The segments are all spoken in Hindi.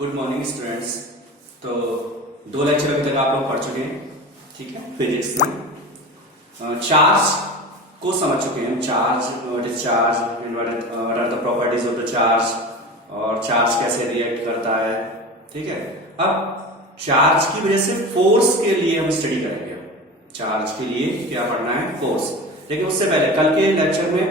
Good morning students. तो 2 लेक्चर अभी तक आप लोग पढ़ चुके हैं, ठीक है। फिजिक्स में चार्ज को समझ चुके हैं। Charge, what is charge and what are the properties of the charge, और चार्ज कैसे रिएक्ट करता है, ठीक है। अब चार्ज की वजह से फोर्स के लिए हम स्टडी करेंगे। चार्ज के लिए क्या पढ़ना है? फोर्स। लेकिन उससे पहले कल के लेक्चर में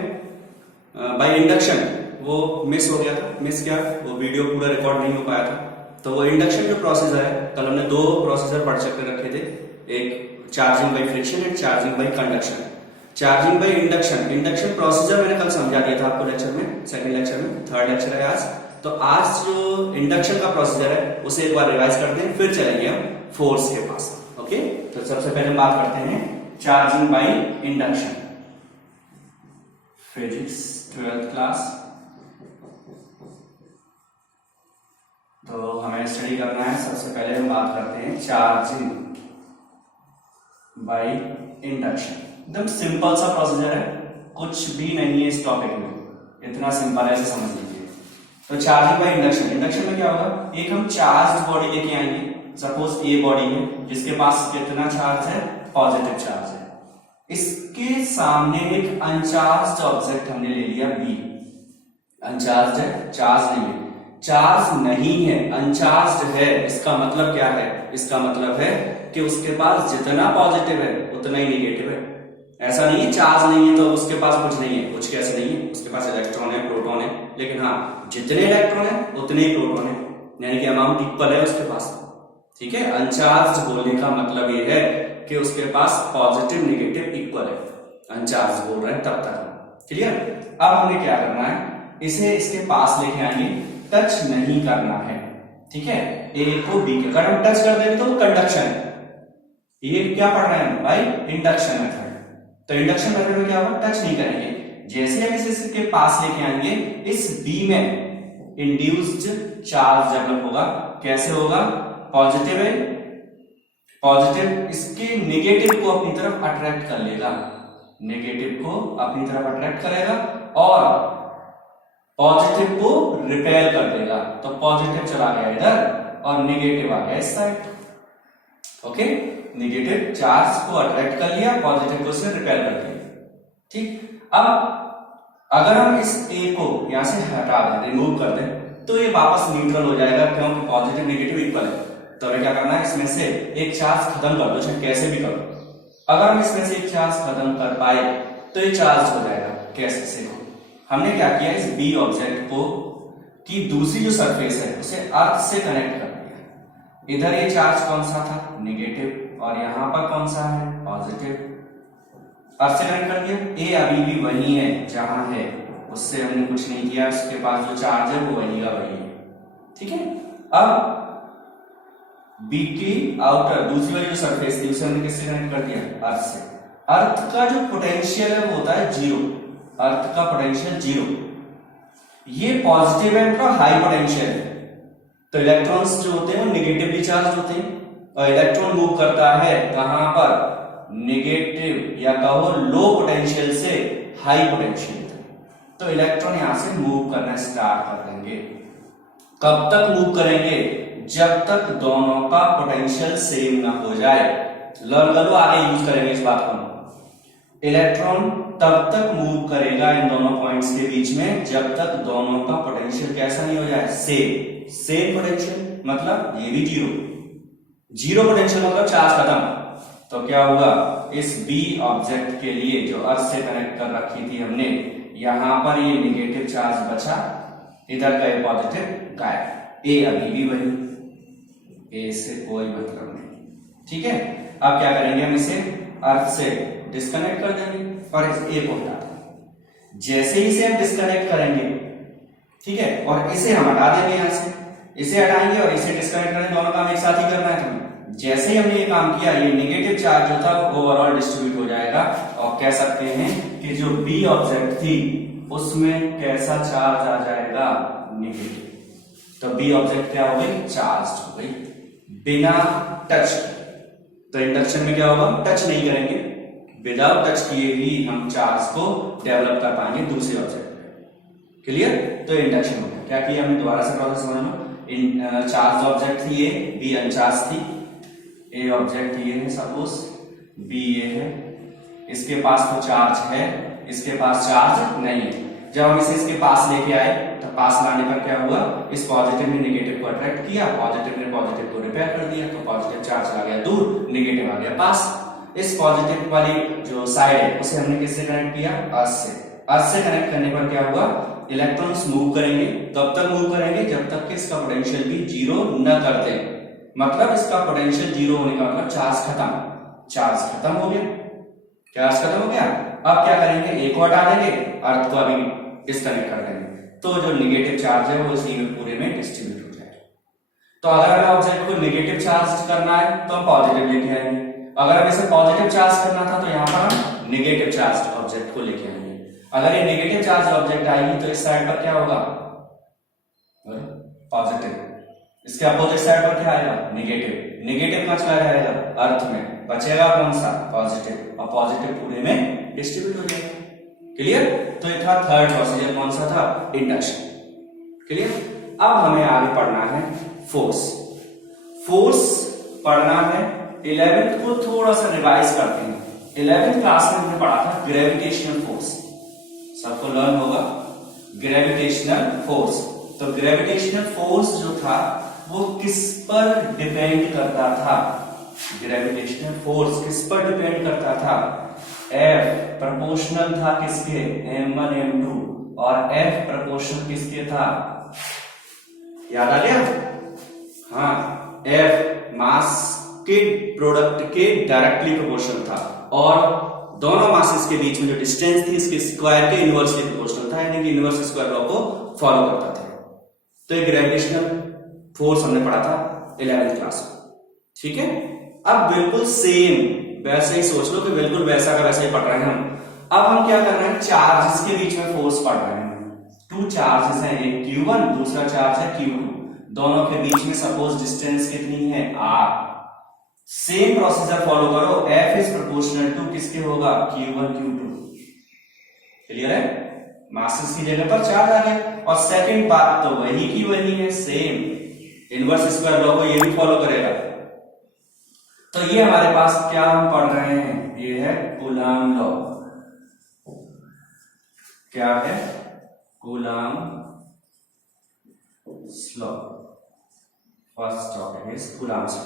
बाय इंडक्शन वो मिस हो गया था। मिस क्या? वो वीडियो पूरा रिकॉर्ड नहीं हो पाया था। तो वो इंडक्शन जो प्रोसीजर है, कल हमने 2 प्रोसीजर पढ़ कर रखे थे, एक charging by friction and charging by conduction. Charging by induction, induction procedure मैंने कल समझा दिया था आपको लेक्चर में, सेकंड लेक्चर में। थर्ड लेक्चर है आज। तो आज जो इंडक्शन का प्रोसीजर है उसे एक बार रिवाइज करते हैं, फिर चलेंगे हम फोर्स के पास। ओके, तो सबसे पहले बात करते हैं charging by induction. Physics 12th class. तो हमें स्टडी करना है। सबसे पहले हम बात करते हैं चार्जिंग बाय इंडक्शन। एकदम सिंपल सा प्रोसीजर है, कुछ भी नहीं है इस टॉपिक में, इतना सिंपल है, इसे समझ लीजिए। तो चार्जिंग बाय इंडक्शन, इंडक्शन में क्या होगा? एक हम चार्ज बॉडी लेके आएंगे। सपोज ए बॉडी है जिसके पास कितना चार्ज है? पॉजिटिव चार्ज है। इसके सामने एक अनचार्ज ऑब्जेक्ट हमने ले लिया बी। अनचार्ज है, चार्ज नहीं है। चार्ज नहीं है, अनचार्ज है। इसका मतलब क्या है? इसका मतलब है कि उसके पास जितना पॉजिटिव है उतना ही नेगेटिव है। ऐसा नहीं है चार्ज नहीं है तो उसके पास कुछ नहीं है, कुछ कैसे नहीं है। उसके पास इलेक्ट्रॉन है, प्रोटॉन है, लेकिन हाँ जितने इलेक्ट्रॉन है उतने ही प्रोटॉन है, यानी कि अमाउंट इक्वल है उसके पास, ठीक है। अनचार्ज बोलने का मतलब ये है कि उसके पास पॉजिटिव नेगेटिव इक्वल है। अनचार्ज बोल रहे हैं तब तक, क्लियर। अब हमें क्या करना है? इसे इसके पास लेके आएंगे, टच नहीं करना है, ठीक है। ए को बी के, अगर हम टच कर देंगे तो कंडक्शन है। ये क्या पढ़ रहे हैं भाई? Induction method. तो इंडक्शन मेथड में क्या होगा? टच नहीं करेंगे। जैसे हम इसे इसके पास लेके आएंगे, इस बी में इंड्यूस्ड चार्ज डेवलप होगा। कैसे होगा? पॉजिटिव है, पॉजिटिव इसके नेगेटिव को अपनी तरफ अट्रैक्ट कर लेगा, नेगेटिव को अपनी तरफ अट्रैक्ट करेगा और पॉजिटिव को रिपेल कर देगा। तो पॉजिटिव चला गया इधर और नेगेटिव आ गया इस साइड। ओके, नेगेटिव चार्ज को अट्रैक्ट कर लिया, पॉजिटिव को से रिपेल कर दिया, ठीक। अब अगर हम इस ए को यहां से हटा दें, रिमूव कर दें, तो ये वापस न्यूट्रल हो जाएगा, क्योंकि पॉजिटिव नेगेटिव इक्वल है। तो हमें क्या करना है? इसमें से एक चार्ज खत्म कर दो, चाहे कैसे भी करो। अगर हम इसमें से एक चार्ज खत्म कर पाए तो ये चार्ज हो जाएगा। कैसे से? हमने क्या किया? इस बी ऑब्जेक्ट को की दूसरी जो सरफेस है उसे अर्थ से कनेक्ट कर दिया। इधर ये चार्ज कौन सा था? नेगेटिव, और यहां पर कौन सा है? पॉजिटिव। अर्थ से कनेक्ट कर दिया। ए अभी भी वही है जहां है, उससे हमने कुछ नहीं किया। उसके पास जो चार्ज है वो वही का वही है, ठीक है। अब बी की आउटर दूसरी वाली जो सरफेस थी उसे हमने किससे कनेक्ट कर दिया? अर्थ से। अर्थ का जो पोटेंशियल है वो होता है 0। अर्थ का पोटेंशियल 0। ये पॉजिटिव है, उनका हाई पोटेंशियल है। तो इलेक्ट्रॉन्स जो होते हैं वो नेगेटिवली चार्ज होते हैं, और इलेक्ट्रॉन मूव करता है कहां पर? नेगेटिव या कहो लो पोटेंशियल से हाई पोटेंशियल। तो इलेक्ट्रॉन यहां से मूव करना स्टार्ट कर देंगे। कब तक मूव करेंगे? जब तक दोनों का पोटेंशियल सेम ना हो जाए। लर्न कर लो, आगे यूज करेंगे इस बात को। इलेक्ट्रॉन तब तक मूव करेगा इन दोनों पॉइंट्स के बीच में जब तक दोनों का पोटेंशियल कैसा नहीं हो जाए? सेम पोटेंशियल मतलब ये भी 0 पोटेंशियल मतलब चार्ज खत्म। तो क्या हुआ? इस बी ऑब्जेक्ट के लिए जो अर्थ से कनेक्ट कर रखी थी हमने, यहां पर ये नेगेटिव चार्ज बचा, इधर का ये पॉजिटिव गायब। ए अभी भी वही, ए से कोई मतलब नहीं, ठीक है। अब क्या करेंगे? हम इसे अर्थ से डिस्कनेक्ट कर देंगे और इस ए को हटा देंगे। जैसे ही इसे हम डिस्कनेक्ट करेंगे, ठीक है, और इसे हम हटा देंगे, यहां से इसे हटाएंगे और इसे डिस्कनेक्ट करेंगे, दोनों काम एक साथ ही करना है हमें। जैसे ही हमने ये काम किया, ये नेगेटिव चार्ज जो था वो ओवरऑल डिस्ट्रीब्यूट हो जाएगा, और कह सकते हैं कि जो बी ऑब्जेक्ट थी उसमें कैसा चार्ज आ जाएगा? नेगेटिव। तो बी ऑब्जेक्ट क्या हो गई? चार्ज हो गई बिना टच। तो इंडक्शन में क्या होगा? टच नहीं करेंगे, विदाउट टच किए ही हम चार्ज को डेवलप कर पाएंगे दूसरे ऑब्जेक्ट पे। क्लियर? तो इंडक्शन हो गया। क्या किया हमने? दोबारा से प्रोसेस समझ लो। चार्ज ऑब्जेक्ट थी ए, बी अनचार्ज थी। ए ऑब्जेक्ट ये है सपोज, बी ये है, इसके पास तो चार्ज है, इसके पास चार्ज नहीं है। जब हम इसे इसके पास लेके आए तो पास लाने पर क्या हुआ, इस पॉजिटिव ने नेगेटिव को अट्रैक्ट किया, पॉजिटिव ने पॉजिटिव को रिपेयर कर दिया, तो पॉजिटिव चार्ज आ गया दूर, नेगेटिव आ गया पास। इस पॉजिटिव वाली जो साइड है उसे हमने किससे कनेक्ट किया, अर्थ से। अर्थ से कनेक्ट करने पर क्या हुआ, इलेक्ट्रॉन्स मूव करेंगे, तब तक मूव करेंगे जब तक कि इसका पोटेंशियल भी जीरो न कर दे। मतलब इसका पोटेंशियल जीरो होने का मतलब चार्ज खत्म, चार्ज खत्म हो गया, चार्ज खत्म हो गया। अब क्या करेंगे, ए को हटा देंगे, अर्थ को अभी डिस्कनेक्ट कर देंगे, तो जो नेगेटिव चार्ज है वो इसी में पूरे में डिस्ट्रीब्यूट हो जाएगा। तो अगर हमें ऑब्जेक्ट को नेगेटिव चार्ज करना है तो हम पॉजिटिव लेके आएंगे, अगर हमें इसे पॉजिटिव चार्ज करना था तो यहाँ पर हम नेगेटिव चार्ज ऑब्जेक्ट को लेके आएंगे। अगर ये नेगेटिव चार्ज ऑब्जेक्ट आएगी तो इस साइड पर क्या होगा, पॉजिटिव, इसके अपोजिट साइड पर क्या आएगा, नेगेटिव। नेगेटिव कहां चला जाएगा, अर्थ में, बचेगा कौन सा, पॉजिटिव, और पॉजिटिव पूरे में डिस्ट्रीब्यूट हो जाएगा। क्लियर। तो ये था थर्ड प्रोसीजर, कौन सा था, इंडक्शन। क्लियर। अब हमें आगे पढ़ना है फोर्स। फोर्स पढ़ना है, 11th को थोड़ा सा रिवाइज करते हैं। 11th क्लास में हमने पढ़ा था ग्रेविटेशनल फोर्स, सबको लर्न होगा ग्रेविटेशनल फोर्स। तो ग्रेविटेशनल फोर्स जो था वो किस पर डिपेंड करता था, ग्रेविटेशनल फोर्स किस पर डिपेंड करता था, F प्रोपोर्शनल था किसके, m1 m2, और F प्रोपोर्शनल किसके था, याद आ गया, हाँ, F मास के प्रोडक्ट के डायरेक्टली प्रोपोर्शनल था, और दोनों मासेस के बीच में जो डिस्टेंस थी इसके स्क्वायर के इनवर्सली प्रोपोर्शनल था, यानी कि इनवर्स स्क्वायर लॉ को फॉलो करता था। तो ये ग्रेविटेशनल फोर्स हमने पढ़ा था 11th क्लास में, ठीक है। अब बिल्कुल सेम वैसे ही सोच लो कि बिल्कुल वैसा का वैसा ही पढ़ रहे हैं हम। अब हम क्या कर रहे हैं, चार्जेस के बीच में फोर्स पढ़ रहे हैं। टू चार्जेस हैं, एक Q1 दूसरा चार्ज है Q2, दोनों के बीच में सपोज डिस्टेंस कितनी है, R। सेम प्रोसीजर फॉलो करो, F इज प्रोपोर्शनल टू किसके होगा, Q1 Q2। क्लियर है, मासेस की जगह पर चार्ज आ गया। और सेकंड बात तो वही की वही है, सेम इनवर्स स्क्वायर लॉ को ये भी फॉलो करेगा। तो ये हमारे पास क्या हम पढ़ रहे हैं, ये है कूलाम लॉ। क्या है, Coulomb law, first topic is Coulomb law.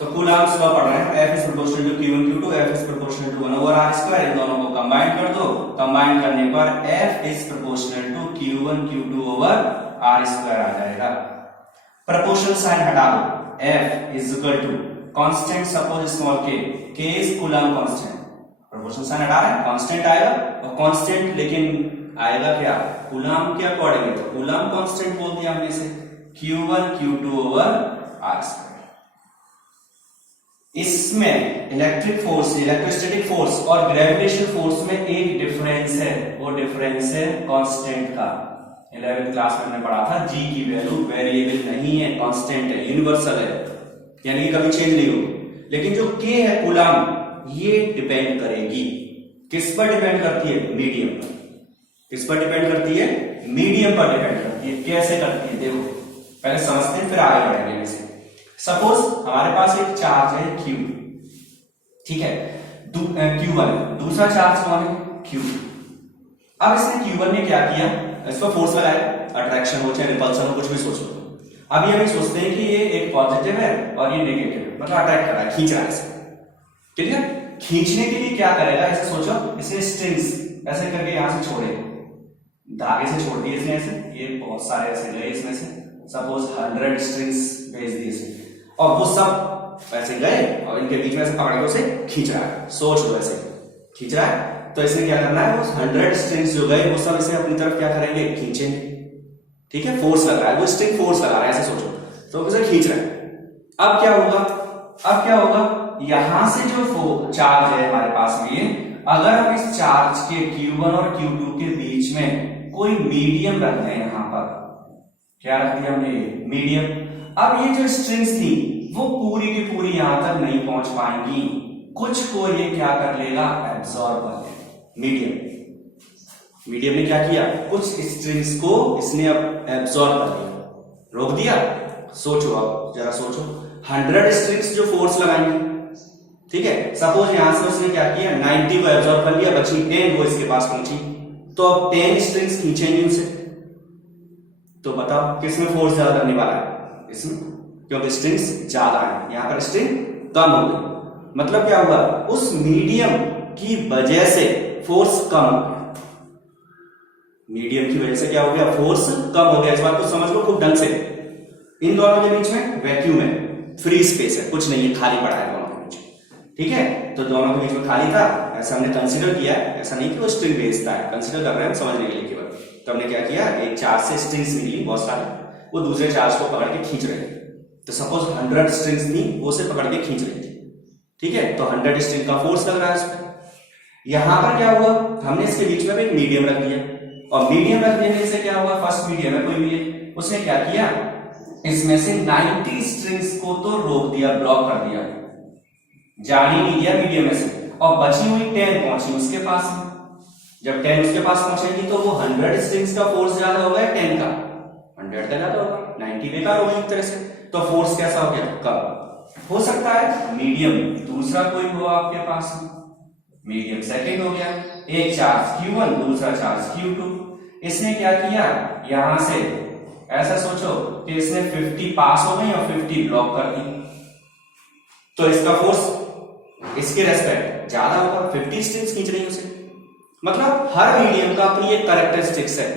तो कूलाम लॉ पढ़ रहे हैं, F is proportional to Q1 Q2, F is proportional to 1 over r square. इन दोनों को कंबाइन कर दो, कंबाइन करने पर F is proportional to Q1 Q2 over r square आ जाएगा। प्रोपोर्शनल साइन हटा दो, F is equal to constant, suppose small k is Coulomb constant, proportional sign हटा रहे हैं, कांस्टेंट आएगा, और कांस्टेंट लेकिन आएगा क्या, कूलाम के अकॉर्डिंग, तो कूलाम कांस्टेंट बोल दिया हमने इसे, Q1 Q2 over r square. इसमें इलेक्ट्रिक फोर्स, इलेक्ट्रोस्टैटिक फोर्स और ग्रेविटेशनल फोर्स में एक डिफरेंस है, वो डिफरेंस है कांस्टेंट का। 11th क्लास में हमने पढ़ा था, G की वैल्यू वेरिएबल नहीं है, कांस्टेंट है, यूनिवर्सल है, यानी कि कभी चेंज नहीं होगी। लेकिन जो K है कूलाम, ये डिपेंड करेगी, किस पर डिपेंड करती है, मीडियम पर। किस पर डिपेंड करती है, मीडियम पर डिपेंड करती है। कैसे करती है देखो, पहले समझते हैं फिर आगे बढ़ेंगे। इसे सपोज हमारे पास एक चार्ज है Q, ठीक है, Q1, दूसरा चार्ज कौन है, Q। अब इसने Q1 ने क्या किया, इसको फोर्स लगाया, अट्रैक्शन हो चाहे रिपल्सन हो, कुछ भी सोच लो। अब ये हम सोचते हैं कि ये एक पॉजिटिव है और ये नेगेटिव है, मतलब अट्रैक्ट कर रहा है, खींच रहा है इसे। ठीक है, खींचने के लिए क्या करेगा, ऐसे सोचो, इसे स्ट्रिंग्स ऐसे करके यहां से छोड़े, धागे से छोड़ दिए इसने ऐसे, ये बहुत सारे ऐसे गए इसमें से, सपोज 100 स्ट्रिंग्स भेज दिए इसे, और वो सब ऐसे गए और इनके बीच में ऐसे पकड़ के उसे खींच रहा है। सोच लो ऐसे खींच रहा है, तो इसने क्या करना है, वो 100 स्ट्रिंग्स जो गए वो सब इसे अपनी तरफ क्या करेंगे, खींचेंगे। ठीक है, फोर्स लग रहा है, वो स्ट्रिंग फोर्स लगा रहा है, ऐसे सोचो, तो इसे खींच रहा है। अब क्या होगा, अब क्या होगा, यहां से जो चार्ज है हमारे पास में, अगर हम इस चार्ज के Q1 और Q2 के बीच में कोई मीडियम रख दें, यहां पर क्या रख दिया हमने, मीडियम। अब ये जो स्ट्रिंग्स थी वो पूरी की पूरी यहां तक नहीं पहुंच पाएंगी, कुछ को ये क्या कर लेगा, एब्सॉर्ब कर लेगा। मीडियम ने क्या किया, कुछ स्ट्रिंग्स को इसने अब एब्सॉर्ब कर लिया। रोक दिया। सोचो, अब जरा सोचो, 100 स्ट्रिंग्स जो फोर्स लगाएंगे, ठीक है, सपोज यहां से उसने क्या किया, 90 को एब्जॉर्ब कर लिया, बची 10 वो इसके पास पहुंची, तो अब 10 स्ट्रिंग्स खींचेंगे उनसे, तो बताओ किसमें फोर्स ज्यादा लगने वाला है, इसमें, क्योंकि स्ट्रिंग्स ज्यादा है, यहां पर स्ट्रिंग कम हो गई, मतलब क्या हुआ, उस मीडियम की वजह से फोर्स कम हो गया, मीडियम की वजह से क्या हो गया, फोर्स कम हो गया। इस बात को समझ लो खूब ढंग से। इन दोनों के बीच में वैक्यूम है, फ्री स्पेस है, कुछ नहीं है, खाली पड़ा है दोनों के बीच, ठीक है, तो दोनों के बीच में खाली था, ऐसा हमने कंसीडर किया, ऐसा नहीं कि वो स्ट्रिंग भेजता है, कंसीडर कर रहे हैं समझने के लिए केवल। तो हमने क्या किया, एक चार्ज से स्ट्रिंग्स निकली बहुत सारी, वो दूसरे चार्ज को पकड़ के खींच रहे थे, तो सपोज 100 स्ट्रिंग्स थी, वो उसे पकड़ के खींच रही थी, ठीक है, तो 100 स्ट्रिंग का फोर्स लग रहा है उसमें। यहां पर क्या हुआ, हमने इसके बीच में एक मीडियम रख दिया, और मीडियम रख देने से क्या हुआ, फर्स्ट मीडियम है कोई भी, उसने क्या किया, इसमें से 90 स्ट्रिंग्स को तो रोक दिया, ब्लॉक कर दिया, जाने नहीं दिया मीडियम में से, और बची हुई 10 पहुंची उसके पास में। जब 10 उसके पास पहुंचेगी तो वो 100 स्ट्रिंग्स का फोर्स ज्यादा हो गया, 10 का 100 का ज्यादा होगा, 90 बेकार हो गई एक तरह से, तो फोर्स कैसा हो गया, कम। हो सकता है मीडियम दूसरा कोई हो आपके पास में, मीडियम सेकंड हो गया, एक चार्ज Q1 दूसरा चार्ज Q2, इसने क्या किया, यहां से ऐसा सोचो कि इसने 50 पास हो गई और 50 ब्लॉक कर दी, तो इसका फोर्स इसके रेस्पेक्ट ज्यादा होगा, 50 स्ट्रिंग्स खींच रही उसे। मतलब हर मीडियम का अपनी एक कैरेक्टरिस्टिक्स है,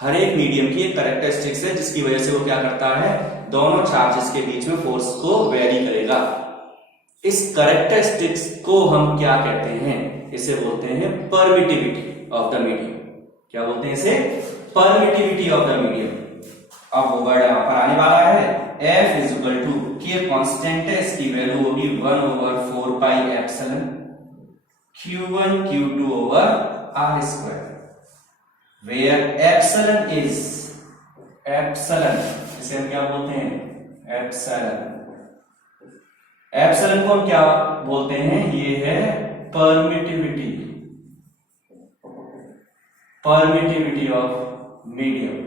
हर एक मीडियम की एक कैरेक्टरिस्टिक्स है, जिसकी वजह से वो क्या करता है, दोनों चार्जेस के बीच में फोर्स को वेरी करेगा। इस कैरेक्टरिस्टिक्स को हम क्या कहते हैं, इसे बोलते हैं परमिटिविटी ऑफ द मीडियम। क्या बोलते हैं इसे, परमिटिविटी ऑफ द मीडियम। अब वो वर्ड यहां पर आने वाला है, F is equal to, K constant है, इसकी वैल्यू होगी 1/4 pi epsilon Q1 Q2 over R square, where epsilon is, epsilon इसे हम क्या बोलते हैं, एप्सिलॉन, एप्सिलॉन को हम क्या बोलते हैं, ये है permittivity, permittivity of medium,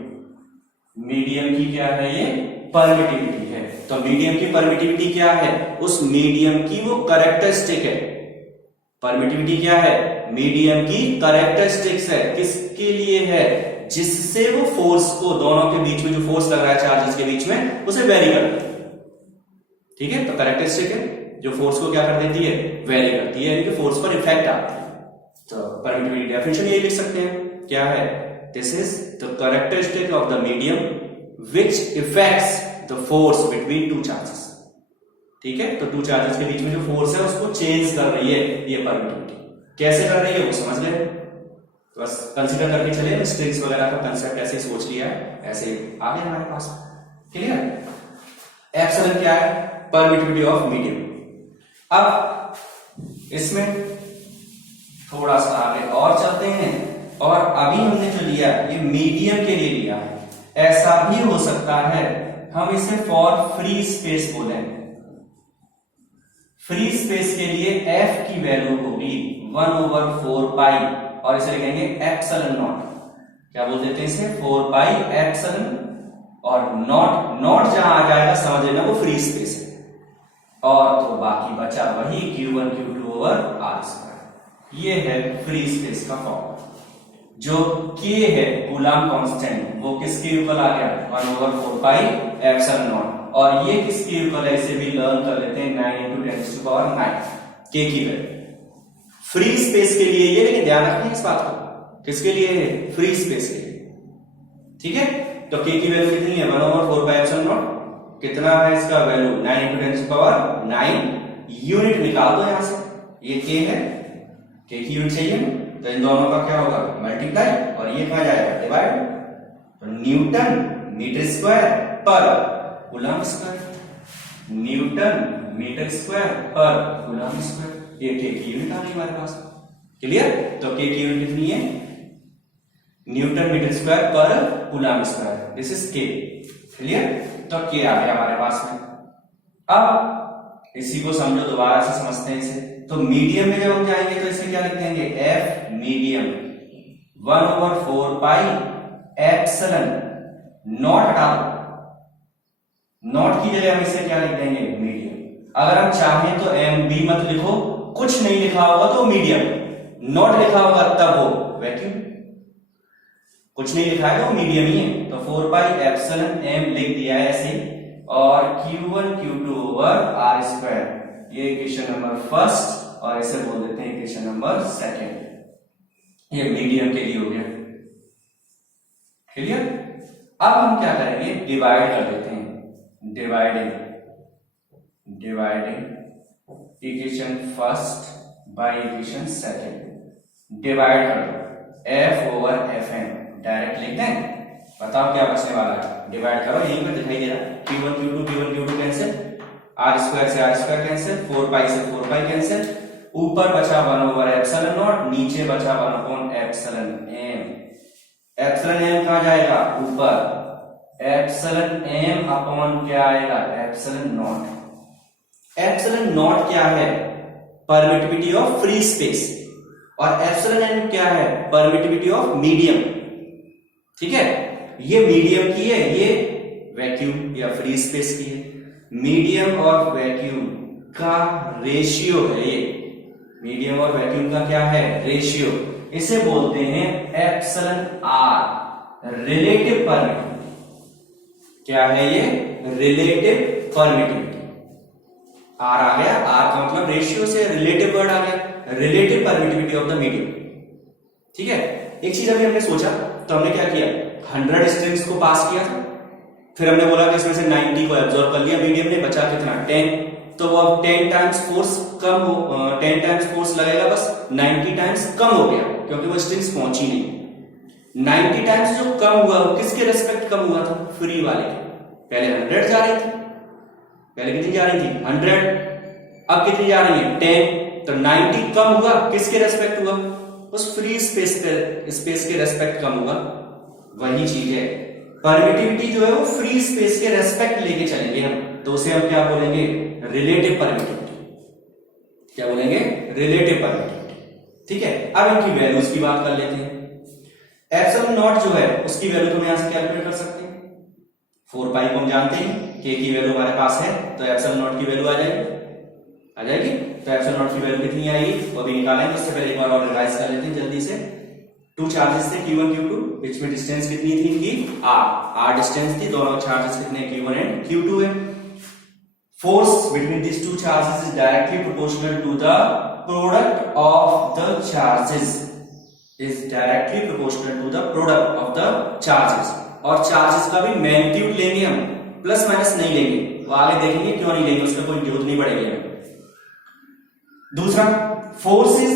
medium की क्या है ये, परमिटिविटी है। तो मीडियम की परमिटिविटी क्या है, उस मीडियम की वो कैरेक्टरिस्टिक है, परमिटिविटी क्या है, मीडियम की कैरेक्टरिस्टिक्स है, किसके लिए है, जिससे वो फोर्स को, दोनों के बीच में जो फोर्स लग रहा है चार्जेस के बीच में, उसे वेरी करता है, ठीक है, तो कैरेक्टरिस्टिक है जो फोर्स को क्या कर देती है, वेरी करती है, यानी कि फोर्स पर इफेक्ट आता है। तो परमिटिविटी डेफिनेशन ये लिख सकते हैं, क्या है, this is the characteristic of the medium which effects the force between two charges, ठीक है, तो टू चार्जेस के बीच में जो फोर्स है उसको चेंज कर रही है ये परमिटिविटी, कैसे कर रही है वो समझ गए, तो बस कंसीडर करके चले, स्ट्रिंग्स वगैरह का कंसेप्ट ऐसे सोच लिया है, ऐसे आ गया हमारे पास, क्लियर। एप्सिलॉन क्या है, परमिटिविटी ऑफ मीडियम। अब इसमें थोड़ा सा आगे और चलते हैं, और अभी हमने जो लिया ये मीडियम के लिए लिया है, ऐसा भी हो सकता है हम इसे फॉर फ्री स्पेस बोलें, फ्री स्पेस के लिए F की वैल्यू होगी 1/4 पाई, और इसे लिखेंगे एप्सिलॉन नॉट, क्या बोल देते हैं इसे, 4 पाई एप्सिलॉन, और नॉट, नॉट जहां आ जाएगा समझ लेना वो फ्री स्पेस है, और तो बाकी बचा वही Q1 Q2 over R square, ये है फ्री स्पेस का फॉर्मूला। जो K है कूलम कांस्टेंट, वो किसके इक्वल आ गया, 1/4 पाई एप्सिलॉन नॉट, और ये किसके इक्वल है, इसे भी लर्न कर लेते हैं, 9 × 10⁹ K की वैल्यू फ्री स्पेस के लिए ये, लेकिन ध्यान रखना इस बात को, किसके लिए है, फ्री स्पेस के लिए, ठीक है। तो K की वैल्यू कितनी है, 1/4 पाई एप्सिलॉन नॉट, कितना है इसका वैल्यू, 9 × 10⁹ यूनिट निकाल दो यहां से, ये K है, K की यूनिट चाहिए, तो इन दोनों का क्या होगा, मल्टीप्लाई, और ये कहां जाएगा, डिवाइड, तो न्यूटन मीटर स्क्वायर पर coulomb square, newton meter square पर कूलम स्क्वायर, ये K की यूनिट आ गई हमारे पास, क्लियर। तो K की यूनिट कितनी है, न्यूटन मीटर स्क्वायर पर coulomb square, this is K, clear. तो K आ गया हमारे पास में। अब इसी को समझो, दोबारा से समझते हैं इसे, तो मीडियम में जब हम जाएंगे तो इसे क्या लिख देंगे, F medium 1/4 pi epsilon not हटा दो, नॉट की जगह हम इसे क्या लिख देंगे, मीडियम। अगर हम चाहें तो एम बी मत लिखो, कुछ नहीं लिखा होगा तो मीडियम, नॉट लिखा होगा तब वो वैक्यूम, कुछ नहीं लिखा है तो मीडियम ही है। तो 4 पाई एप्सिलॉन एम लिख दिया है ऐसे ही, और Q1 Q2 over R square, ये इक्वेशन नंबर फर्स्ट, और इसे बोल देते हैं इक्वेशन नंबर सेकेंड। ये मीडियम के लिए हो गया, क्लियर। अब हम क्या करेंगे, डिवाइड कर देते हैं, dividing equation first by equation second, divide कर दो F over F N, direct लिख दें। बताओ क्या बचने वाला है, डिवाइड करो, यहीं पर दिखाई दे रहा है, Q1 Q2 cancel, R square से आर स्क्वायर कैंसिल, 4 पाई से 4 पाई कैंसिल, ऊपर बचा 1 ओवर एप्सिलॉन नॉट, नीचे बचा 1 upon epsilon M. Epsilon M कहां जाएगा, ऊपर, एप्सिलॉन एम अपॉन क्या आएगा, एप्सिलॉन नॉट। एप्सिलॉन नॉट क्या है, परमिटिविटी ऑफ फ्री स्पेस, और एप्सिलॉन एम क्या है, परमिटिविटी ऑफ मीडियम। ठीक है, ये मीडियम की है, ये वैक्यूम या फ्री स्पेस की है। मीडियम और वैक्यूम का रेशियो है ये, मीडियम और वैक्यूम का क्या है, रेशियो, इसे बोलते हैं एप्सिलॉन आर, रिलेटिव परमिटिविटी। क्या है ये, रिलेटिव परमिटिविटी। आर आ गया, आर का मतलब रेशियो से रिलेटिव वर्ड आ गया, relative permittivity of the medium. ठीक है, एक चीज अभी हमने सोचा, तो हमने क्या किया, 100 स्ट्रिंग्स को पास किया था, फिर हमने बोला कि इसमें से 90 को एब्जॉर्ब कर लिया मीडियम ने, बचा कितना, 10। तो वो अब 10 टाइम्स फोर्स कम हो, 10 टाइम्स फोर्स लगेगा, बस 90 टाइम्स कम हो गया, क्योंकि वो स्ट्रिंग्स पहुंची नहीं। 90 टाइम्स जो कम हुआ वो किसके रेस्पेक्ट कम हुआ था, फ्री वाले के। पहले 100 जा रही थी, पहले कितनी जा रही थी, 100, अब कितनी जा रही है, 10। तो 90 कम हुआ, किसके रेस्पेक्ट हुआ, उस फ्री स्पेस के रेस्पेक्ट कम हुआ। वही चीज है, परमिटिविटी जो है वो फ्री स्पेस के रेस्पेक्ट लेके चलेंगे हम, तो उसे हम क्या बोलेंगे, रिलेटिव परमिटिविटी। क्या बोलेंगे, रिलेटिव परमिटिविटी। ठीक है, अब इनकी वैल्यूज की बात कर लेते हैं। एप्सिलॉन नॉट जो है उसकी वैल्यू तो हम यहां से कैलकुलेट कर सकते हैं, 4 पाई को हम जानते हैं, के की वैल्यू हमारे पास है, तो एप्सिलॉन नॉट की वैल्यू आ जाएगी। तो एप्सिलॉन नॉट की वैल्यू कितनी आएगी वो भी निकालेंगे, उससे पहले एक बार और रिवाइज कर लेते हैं जल्दी से। 2 चार्जेस थे Q1 Q2, बीच में डिस्टेंस कितनी थी इनकी, r डिस्टेंस थी, दोनों चार्जेस कितने, Q1 एंड Q2 है। Force between this 2 charges is directly proportional to the product of the charges, is directly proportional to the product of the charges. और चार्जेस का भी मैग्नीट्यूड लेंगे हम, प्लस माइनस नहीं लेंगे, वो आगे देखेंगे क्यों नहीं लेंगे, उसका कोई जरूरत नहीं पड़ेगी हमें। दूसरा, force is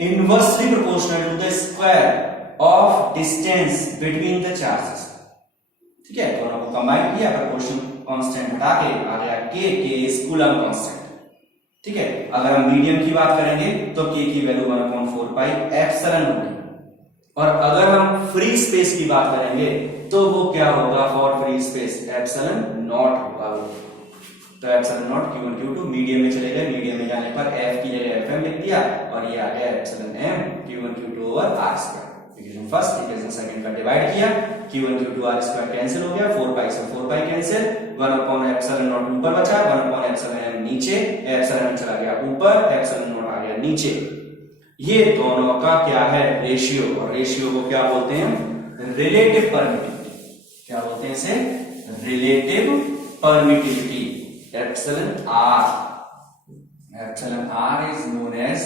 inversely proportional to the square of distance between the charges. ठीक है, दोनों को कंबाइन किया, प्रोपोर्शन कांस्टेंट हटा के आ गया के इज कूलम कांस्टेंट। ठीक है, अगर हम मीडियम की बात करेंगे तो के की वैल्यू 1/4 पाई एप्सिलॉन होगी, और अगर हम फ्री स्पेस की बात करेंगे तो वो क्या होगा, for free space epsilon not होगा। तो epsilon not Q1 Q2 medium में चले गए, मीडियम में जाने पर f की जगह fm लिख दिया, और ये आ गया epsilon m Q1 Q2 over r square. Equation first equation second का डिवाइड किया, Q1 Q2 r square cancel हो गया, 4 पाई से 4 pi cancel, 1 upon epsilon not ऊपर बचा, 1 अपॉन एप्सिलॉन m नीचे, एप्सिलॉन चला गया ऊपर, एप्सिलॉन नॉट आ गया नीचे। ये दोनों का क्या है, रेशियो, और रेशियो को क्या बोलते हैं, रिलेटिव परमिटिविटी। क्या बोलते हैं इसे, relative permittivity. Epsilon R is known as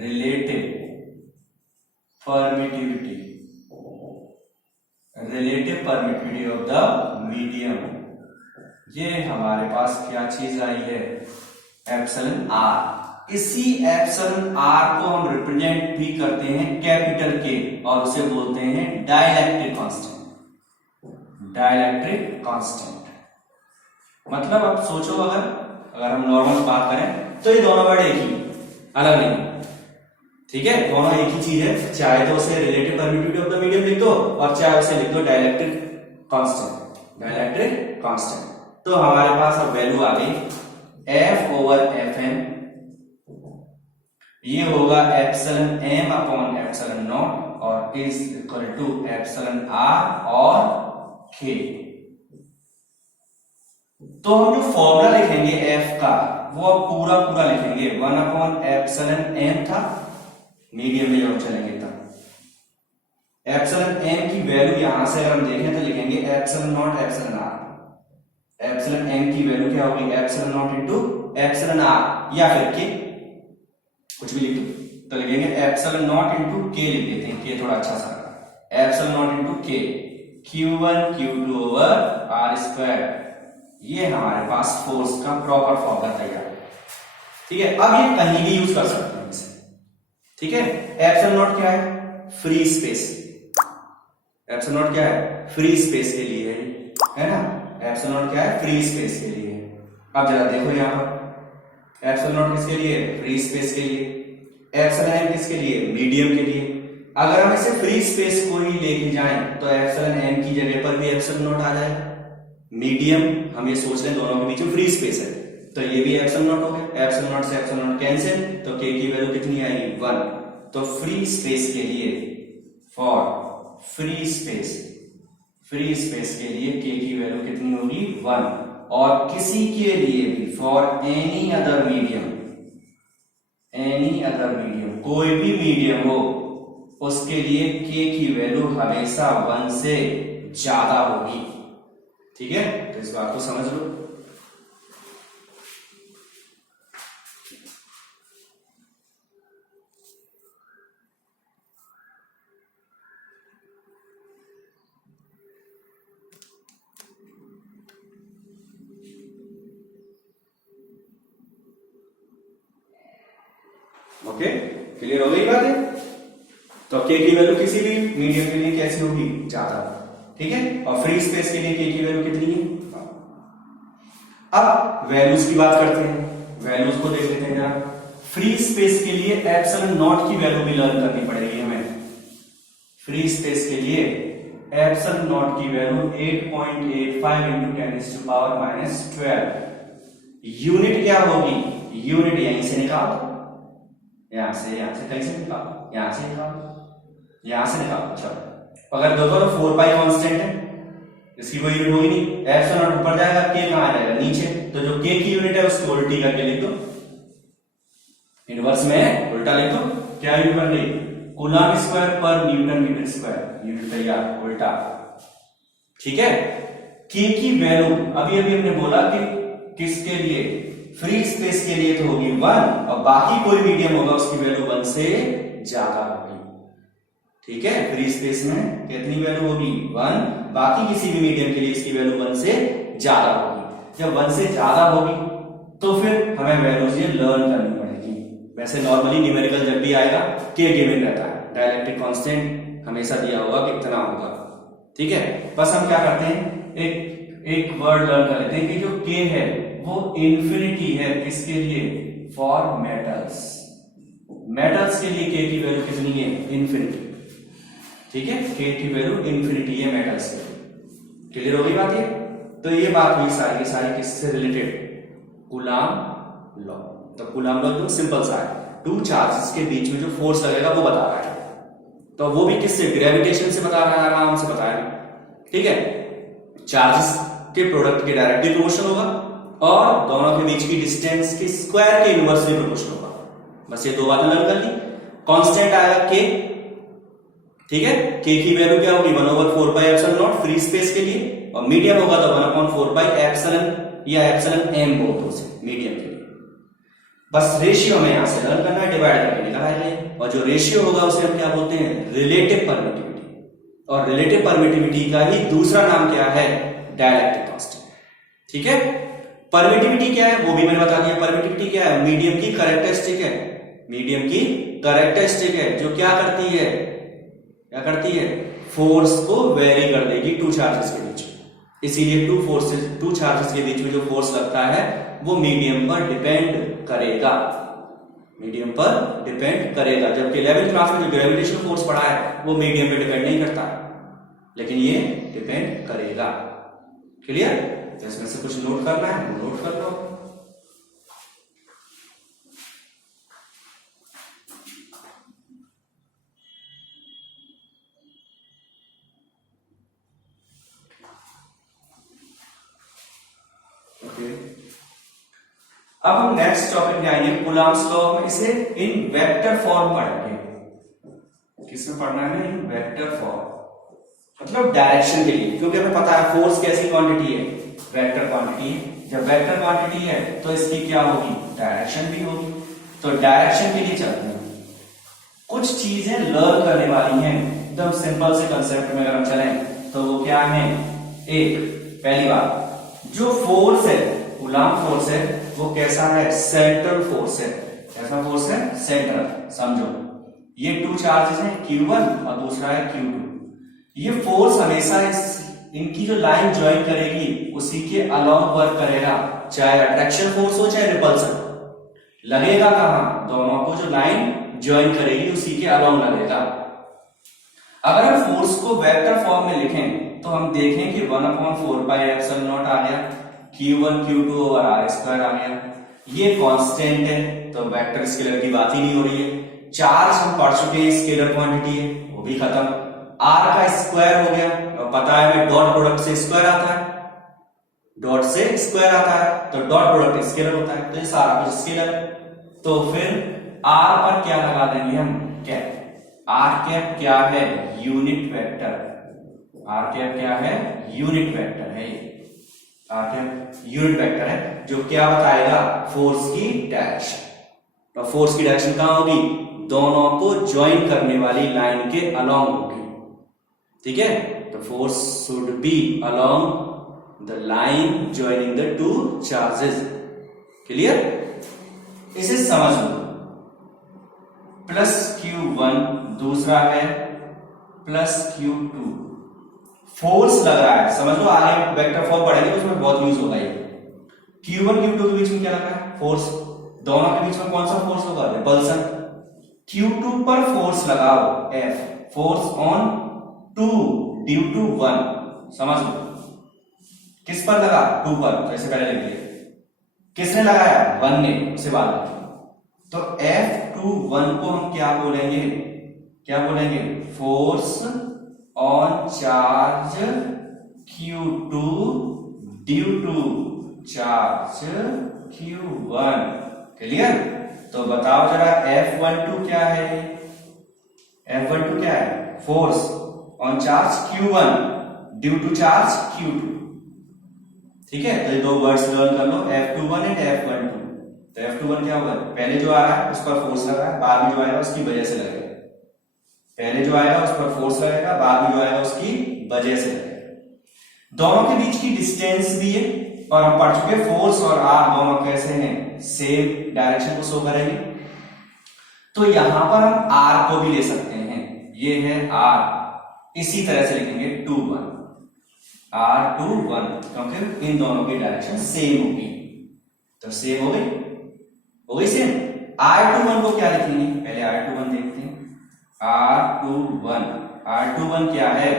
relative permittivity of the medium। ये हमारे पास क्या चीज आई है, एप्सिलॉन R। इसी एप्सिलॉन R को हम रिप्रेजेंट भी करते हैं कैपिटल के, और उसे बोलते हैं डाइलेक्ट्रिक कांस्टेंट। मतलब अब सोचो, अगर हम नॉर्मल बात करें तो ये दोनों वर्ड एक ही, अलग नहीं। ठीक है, दोनों एक ही चीज है, चाहे तो उसे relative permittivity of the medium लिख दो, और चाहे उसे लिख दो डाइलेक्ट्रिक कांस्टेंट। तो हमारे पास अब वैल्यू आ गई f ओवर fm, ये होगा epsilon m upon epsilon naught, और is equal to epsilon r और k। तो हम जो फॉर्मूला लिखेंगे एफ का वो अब पूरा पूरा लिखेंगे, 1/एप्सिलॉन था, मीडियम में जब चलेंगे तब एप्सिलॉन एम की वैल्यू यहां से अगर हम देखें तो लिखेंगे epsilon naught epsilon R. Epsilon M की वैल्यू क्या होगी, epsilon naught into epsilon R, या फिर के, कुछ भी लिख दो तो लिखेंगे एप्सिलॉन नॉट इंटू के लिख देते हैं, के थोड़ा अच्छा सा एप्सिलॉन नॉट इंटू के Q1 Q2 over R square. ये हमारे पास फोर्स का प्रॉपर फॉर्मूला तैयार है। ठीक है, अब ये कहीं भी यूज कर सकते हैं इसे। ठीक है, एप्सिलॉन नॉट क्या है, फ्री स्पेस। एप्सिलॉन नॉट क्या है, फ्री स्पेस के लिए है ना, एप्सिलॉन नॉट क्या है, फ्री स्पेस के लिए। अब जरा देखो यहां पर एप्सिलॉन नॉट किसके लिए, फ्री स्पेस के लिए, एप्सिलॉन एम किसके लिए, मीडियम के लिए। अगर हम इसे फ्री स्पेस को ही लेके जाएं तो एप्सिलॉन एम की जगह पर भी एप्सिलॉन नॉट आ जाएगा। मीडियम हम ये सोच लें दोनों के बीच में फ्री स्पेस है तो ये भी एप्सिलॉन नॉट हो गया, एप्सिलॉन नॉट से एप्सिलॉन नॉट कैंसिल, तो के की वैल्यू कितनी आएगी, 1। तो फ्री स्पेस के लिए, फॉर फ्री स्पेस के लिए के की वैल्यू कितनी होगी, 1। और किसी के लिए भी फॉर एनी अदर मीडियम, कोई भी मीडियम हो उसके लिए के की वैल्यू हमेशा 1 से ज्यादा होगी। ठीक है, तो इस बात को समझ लो। ओके, क्लियर हो गई बात है। तो के की वैल्यू किसी भी मीडियम के लिए कैसी होगी, ज्यादा। ठीक है, और फ्री स्पेस के लिए के की वैल्यू कितनी है। अब वैल्यूज की बात करते हैं, वैल्यूज को देख लेते हैं जरा। फ्री स्पेस के लिए एप्सिलॉन नॉट की वैल्यू भी लर्न करनी पड़ेगी हमें। फ्री स्पेस के लिए एप्सिलॉन नॉट की वैल्यू 8.85 इंटू 10⁻⁻12। यूनिट क्या होगी, यूनिट यहीं से निकालो, यहां से कहीं से निकालो, यहां से निकालो। चलो, अगर देखो तो 4 पाई कांस्टेंट है, इसकी कोई यूनिट होगी नहीं, एप्सिलॉन नॉट ऊपर जाएगा, के कहां आ जाएगा, नीचे। तो जो के की यूनिट है उसको उल्टी करके लिख दो, इनवर्स में उल्टा लिख दो। क्या यूनिट बन गई, कूलम्ब स्क्वायर पर न्यूटन मीटर स्क्वायर, यूनिट तैयार, उल्टा। ठीक है, के की वैल्यू अभी हमने बोला कि किसके लिए, फ्री स्पेस के लिए तो होगी 1, और बाकी कोई मीडियम होगा उसकी वैल्यू 1 से ज्यादा होगी। ठीक है, फ्री स्पेस में कितनी वैल्यू होगी, 1, बाकी किसी भी मीडियम के लिए इसकी वैल्यू 1 से ज्यादा होगी। जब 1 से ज्यादा होगी तो फिर हमें वैल्यूज ये लर्न करनी पड़ेगी। वैसे नॉर्मली न्यूमेरिकल जब भी आएगा के गिवन रहता है, डाइलेक्ट्रिक कांस्टेंट हमेशा दिया होगा कितना होगा। ठीक है, बस हम क्या करते हैं, एक वर्ड लर्न कर लेते हैं कि जो के है वो इंफिनिटी है, किसके लिए, फॉर मेटल्स के लिए के की वैल्यू कितनी है, इंफिनिटी। ठीक है, के की वैल्यू इंफिनिटी है मेटल्स के लिए। क्लियर हो गई बात ये। तो ये बात हुई सारी की सारी किससे रिलेटेड, कूलम्ब लॉ। तो कूलम्ब लॉ एकदम सिंपल सा है, टू चार्जेस के बीच में जो फोर्स लगेगा वो बता रहा है, तो वो भी किससे, ग्रेविटेशन से बता रहा है, आराम से बताया। ठीक है, चार्जेस के प्रोडक्ट के डायरेक्टली प्रोपोर्शनल होगा और दोनों के बीच की डिस्टेंस के स्क्वायर के इनवर्सली प्रोपोर्शनल होगा। बस ये दो बातें लर्न कर ली। कांस्टेंट आएगा के, ठीक है, के की वैल्यू क्या होगी, 1/4 pi epsilon not free space के लिए, और मीडियम होगा तो 1/4 पाई एप्सिलॉन या एप्सिलॉन एम बोलते हैं मीडियम के लिए। बस रेशियो हमें यहां से लर्न करना है, डिवाइड करके निकाला है, और जो रेशियो होगा उसे हम क्या बोलते हैं, रिलेटिव परमिटिविटी। और रिलेटिव परमिटिविटी का ही दूसरा नाम क्या है, डाइलेक्ट्रिक कांस्टेंट। ठीक है, परमिटिविटी क्या है वो भी मैंने बता दिया। परमिटिविटी क्या है, मीडियम की कैरेक्टरिस्टिक है, मीडियम की कैरेक्टरिस्टिक है जो क्या करती है, फोर्स को वेरी कर देगी टू चार्जेस के बीच में। इसीलिए टू चार्जेस के बीच में जो फोर्स लगता है वो मीडियम पर डिपेंड करेगा, जबकि 11th क्लास में जो ग्रेविटेशनल फोर्स पढ़ा है वो मीडियम पे डिपेंड नहीं करता, लेकिन ये डिपेंड करेगा। क्लियर, तो इसमें से कुछ नोट करना है नोट कर लो। ओके, अब हम नेक्स्ट टॉपिक में आएंगे कूलम्ब्स लॉ में, इसे इन वेक्टर फॉर्म पढ़ेंगे। किसमें पढ़ना है? इन वेक्टर फॉर्म, मतलब डायरेक्शन के लिए, क्योंकि हमें पता है फोर्स कैसी क्वांटिटी है, वेक्टर क्वांटिटी है। जब वेक्टर क्वांटिटी है तो इसकी क्या होगी? डायरेक्शन भी होगी। तो डायरेक्शन के लिए चलते हैं, कुछ चीजें लर्न करने वाली हैं एकदम सिंपल से कंसेप्ट में अगर हम चलें तो वो क्या है? एक, पहली बात, जो फोर्स है, कूलम्ब फोर्स है, वो कैसा है? सेंट्रल फोर्स है। कैसा फोर्स है? सेंट्रल। समझो, ये टू चार्जेस हैं, Q1 और दूसरा है Q2। ये फोर्स हमेशा इनकी जो लाइन ज्वाइन करेगी उसी के अलोंग वर्क करेगा, चाहे अट्रैक्शन फोर्स हो चाहे रिपल्सन। लगेगा कहां? दोनों को जो लाइन ज्वाइन करेगी उसी के अलोंग लगेगा। अगर हम फोर्स को वेक्टर फॉर्म में लिखें तो हम देखें कि 1/4πε0 आ गया, Q1 Q2 over R square आ गया। ये कांस्टेंट है तो वेक्टर स्केलर की बात ही नहीं हो रही है। चार्ज हम पढ़ चुके हैं, स्केलर क्वांटिटी है, वो भी खत्म। R का स्क्वायर हो गया, और पता है हमें डॉट प्रोडक्ट से स्क्वायर आता है, डॉट से स्क्वायर आता है तो डॉट प्रोडक्ट स्केलर होता है, तो ये सारा कुछ स्केलर है। तो फिर R पर क्या लगा देंगे हम? कैप। R कैप क्या है? Unit vector. R कैप क्या है? यूनिट वेक्टर है। R कैप यूनिट वेक्टर है जो क्या बताएगा? फोर्स की डायरेक्शन। तो फोर्स की डायरेक्शन कहां होगी? दोनों को ज्वाइन करने वाली लाइन के अलोंग होगी। ठीक है, तो force should be along the line joining the two charges. Clear? इसे समझ लो, प्लस Q1, दूसरा है प्लस Q2। फोर्स लग रहा है, समझ लो, आगे वेक्टर फॉर्म पढ़ेंगे तो उसमें बहुत यूज होगा ये। Q1 Q2 के बीच में क्या लग रहा है? फोर्स। दोनों के बीच में कौन सा फोर्स होगा? रिपल्सन। Q2 पर फोर्स लगाओ, F, force on 2 due to 1। समझ लो, किस पर लगा? 2 पर, तो ऐसे पहले लिख लिया। किसने लगाया? 1 ने, उसे बाद में। तो F21 को हम क्या बोलेंगे? क्या बोलेंगे? Force on charge Q2 due to charge Q1। Clear? तो बताओ जरा, F12 क्या है? F12 क्या है? Force on charge Q1 due to charge Q2। ठीक है, तो ये दो वर्ड्स लर्न कर लो, F21 एंड F12। तो F21 क्या होगा? पहले जो आ रहा है उस पर फोर्स लगा है, बाद में जो आएगा उसकी वजह से लगेगा। पहले जो आएगा उस पर फोर्स लगेगा, बाद में जो आएगा उसकी वजह से लगेगा। दोनों के बीच की डिस्टेंस भी है, और हम पढ़ चुके फोर्स और R दोनों कैसे हैं? सेम डायरेक्शन को शो करेंगे। तो यहां पर हम R को भी ले सकते हैं, ये है R, इसी तरह से लिखेंगे 2-1, R2-1, क्योंकि इन दोनों की डायरेक्शन सेम होगी। तो सेम हो गई सेम। R21 को क्या लिखेंगे? पहले R21 देखते हैं। R21 क्या है?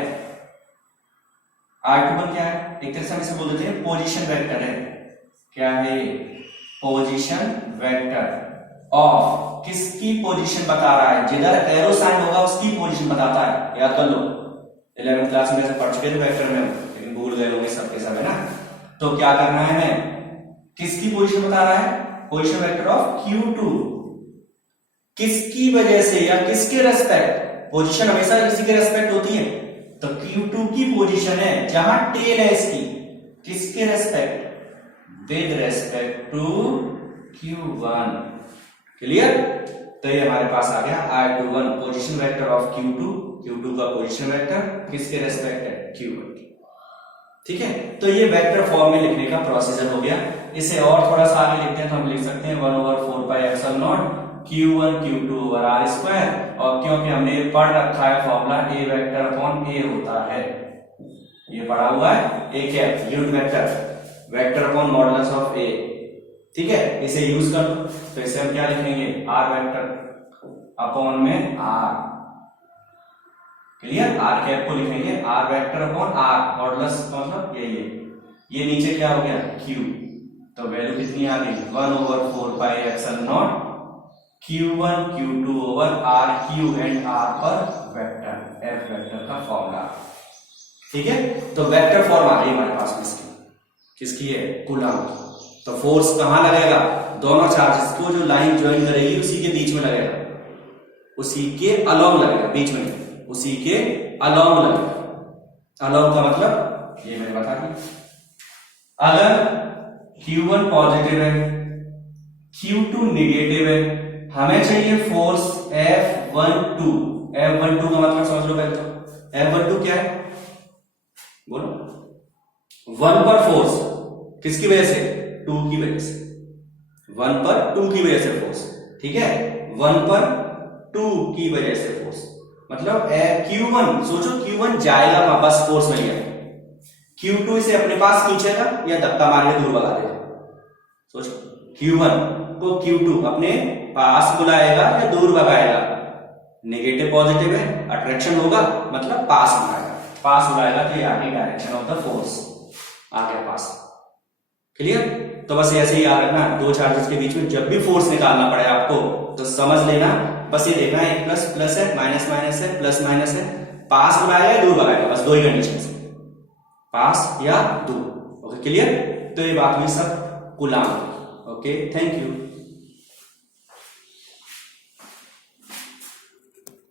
R21 क्या है? एक तरह से हम इसे बोल देते हैं पोजीशन वेक्टर है। क्या है? पोजीशन वेक्टर ऑफ, किसकी पोजीशन बता रहा है? जिधर एरो साइन होगा उसकी पोजीशन बताता है, याद कर लो। 11th क्लास में ऐसे पढ़ चुके थे वेक्टर में, लेकिन भूल गए होंगे सबके सब, है ना? तो क्या करना है हमें? किसकी पोजीशन बता रहा है? Position vector of Q2। किसकी वजह से या किसके रेस्पेक्ट? पोजीशन हमेशा किसी के रेस्पेक्ट होती है, तो Q2 की पोजीशन है जहां टेल है इसकी। किसके respect? With respect to Q1। Clear? तो ये हमारे पास आ गया R21, position vector of Q2 का पोजीशन वेक्टर किसके रेस्पेक्ट है? Q1। ठीक है, तो ये वेक्टर फॉर्म में लिखने का प्रोसीजर हो गया। इसे और थोड़ा सा आगे लिखते हैं तो हम लिख सकते हैं 1/4πε0 Q1 Q2 over R square, और क्योंकि हमने पढ़ रखा है formula A vector upon A होता है, ये पढ़ा हुआ है, A क्या है? Unit vector upon modulus of A। ठीक है, इसे यूज कर लो, तो इसे हम क्या लिखेंगे? R वेक्टर अपॉन में R। क्लियर? R कैप को लिखेंगे R vector upon R, modulus मतलब यही है। ये नीचे क्या हो गया? Q, तो वैल्यू कितनी आ गई? 1/4πε0 Q1 Q2 over R Q and R पर वेक्टर, F वेक्टर का फॉर्मूला। ठीक है, तो वेक्टर फॉर्म आ गई हमारे पास किसकी? किसकी है? कूलम्ब। तो फोर्स कहां लगेगा, दोनों चार्जेस को जो लाइन ज्वाइन करेगी उसी के बीच में लगेगा, उसी के अलोंग लगेगा, बीच में नहीं, उसी के अलोंग लगेगा। अलोंग का मतलब ये मैंने बता दिया। अगर Q1 पॉजिटिव है, Q2 नेगेटिव है, हमें चाहिए फोर्स F12। F12 का मतलब समझ लो पहले तो। F12 क्या है बोलो, 1 पर फोर्स किसकी वजह से, 2 की वजह से, 1 पर 2 की वजह से फोर्स, ठीक है, 1 पर 2 की वजह से फोर्स, मतलब Q1, सोचो Q1 जाएगा वापस, फोर्स मिल गया, Q2 इसे अपने पास खींचेगा या धक्का मार के दूर भगा देगा। सोचो Q1 को Q2 अपने पास बुलाएगा या दूर भगाएगा, नेगेटिव पॉजिटिव है, अट्रैक्शन होगा मतलब पास बुलाएगा, पास बुलाएगा तो ये आगे डायरेक्शन ऑफ द फोर्स, आ गया पास। क्लियर? तो बस ऐसे ही याद रखना, दो चार्जेस के बीच में जब भी फोर्स निकालना पड़े आपको तो समझ लेना, बस ये देखना एक प्लस प्लस है, माइनस माइनस है, प्लस माइनस है, पास बुलाएगा या दूर भगाएगा, बस दो ही कंडीशन है, पास या दूर। Okay clear? तो ये बात हुई सब कूलाम। Okay thank you.